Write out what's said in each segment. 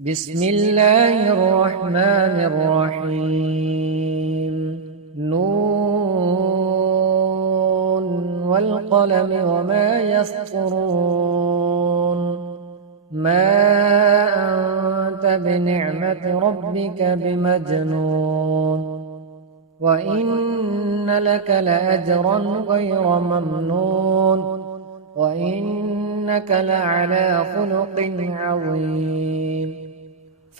بسم الله الرحمن الرحيم نون والقلم وما يسطرون ما أنت بنعمة ربك بمجنون وإن لك لأجرا غير ممنون وإنك لعلى خلق عظيم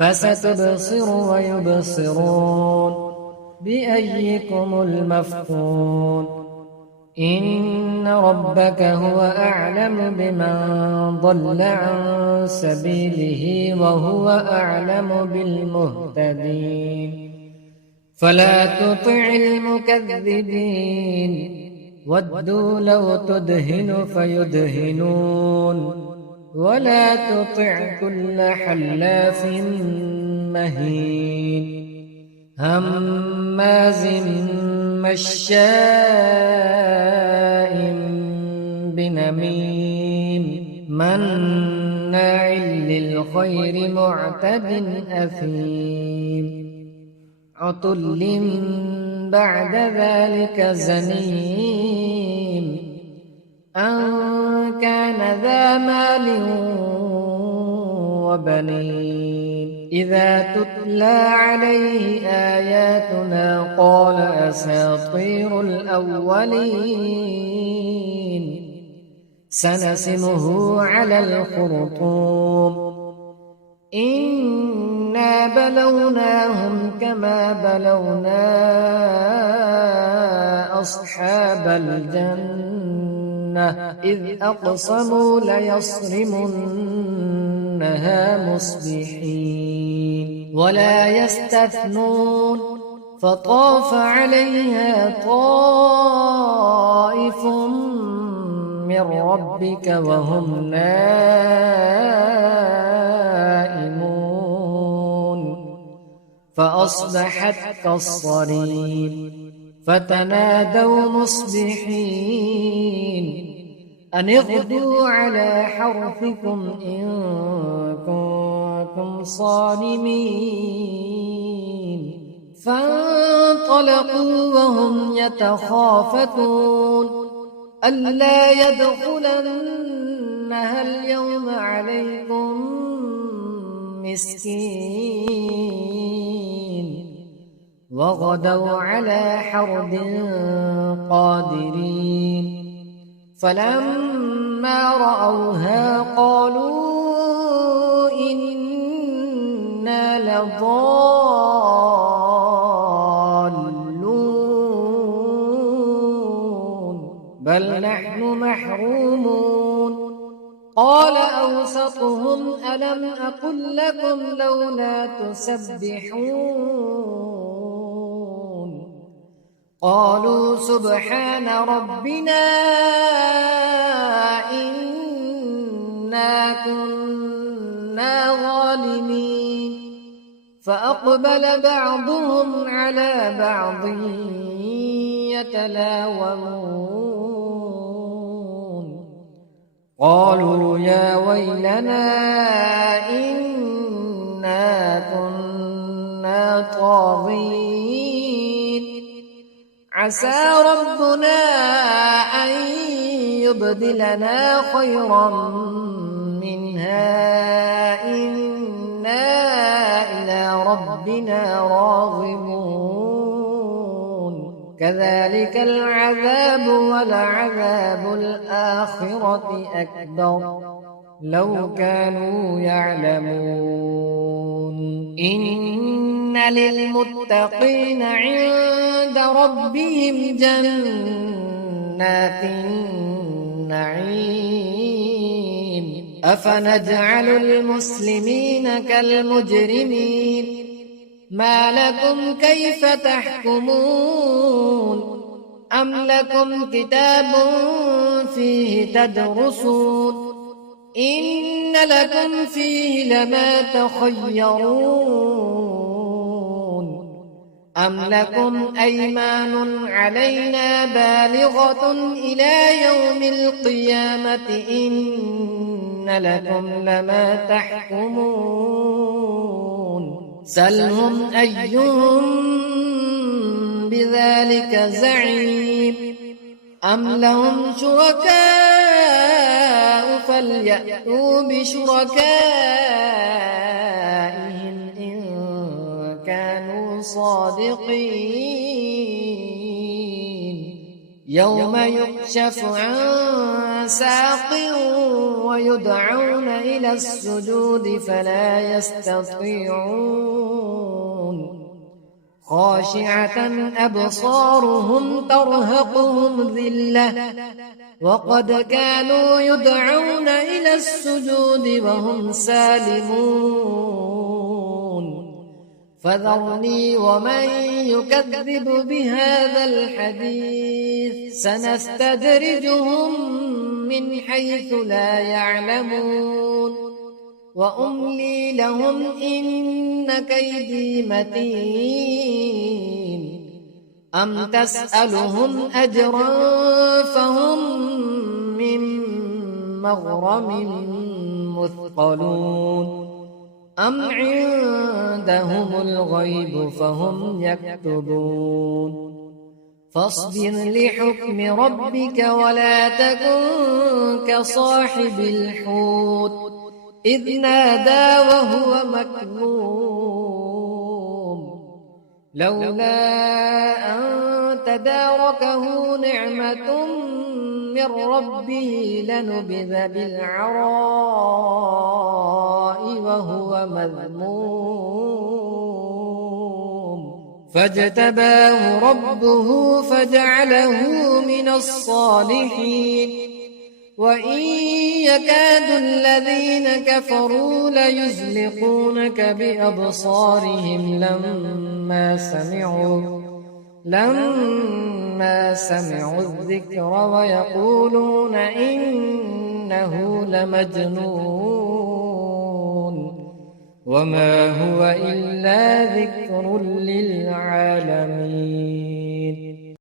فستبصر ويبصرون بأيكم المفتون إن ربك هو أعلم بمن ضل عن سبيله وهو أعلم بالمهتدين فلا تطع المكذبين ودوا لو تدهن فيدهنون ولا تطع كل حلاف مهين هماز مشاء بنميم مناع للخير معتد أثيم عتل بعد ذلك زنيم أن كان ذا مال وبنين إذا تتلى عليه آياتنا قال أساطير الأولين سنسمه على الخرطوم إنا بلوناهم كما بلونا أصحاب الجنة إذ أقسموا ليصرمنها مصبحين ولا يستثنون فطاف عليها طائف من ربك وهم نائمون فأصبحت كالصريم فتنادوا مصبحين أن اغدوا على حرثكم إن كنتم صارمين فانطلقوا وهم يتخافتون ألا يدخلنها اليوم عليكم مسكين وغدوا على حرد قادرين فلما رأوها قالوا إنا لضالون بل نحن محرومون قال أوسطهم ألم أقل لكم لولا تسبحون قالوا سبحان ربنا إنا كنا ظالمين فأقبل بعضهم على بعض يتلاومون قالوا يا ويلنا إنا كنا طاغين عسى ربنا أن يبدلنا خيرا منها إنا إلى ربنا راغبون كذلك العذاب ولعذاب الآخرة أكبر لو كانوا يعلمون إن للمتقين عند ربهم جنات النعيم أفنجعل المسلمين كالمجرمين ما لكم كيف تحكمون أم لكم كتاب فيه تدرسون إن لكم فيه لما تخيرون أم لكم أيمان علينا بالغة إلى يوم القيامة إن لكم لما تحكمون سلهم أيهم بذلك زعيم أم لهم شركاء فليأتوا بشركائهم إن كانوا صادقين يوم يكشف عن ساق ويدعون إلى السجود فلا يستطيعون خاشعة أبصارهم ترهقهم ذلة وقد كانوا يدعون إلى السجود وهم سالمون فذرني ومن يكذب بهذا الحديث سنستدرجهم من حيث لا يعلمون وأملي لهم إن كيدي متين أم تسألهم أجرا فهم من مغرم مثقلون أم عندهم الغيب فهم يكتبون فاصبر لحكم ربك ولا تكن كصاحب الحوت إذ نادى وهو مكظوم لولا أن تداركه نعمة من ربه لنبذ بالعراء وهو مذموم فاجتباه ربه فجعله من الصالحين وإن يكاد الذين كفروا ليزلقونك بأبصارهم لما سمعوا الذكر ويقولون إنه لمجنون وما هو إلا ذكر للعالمين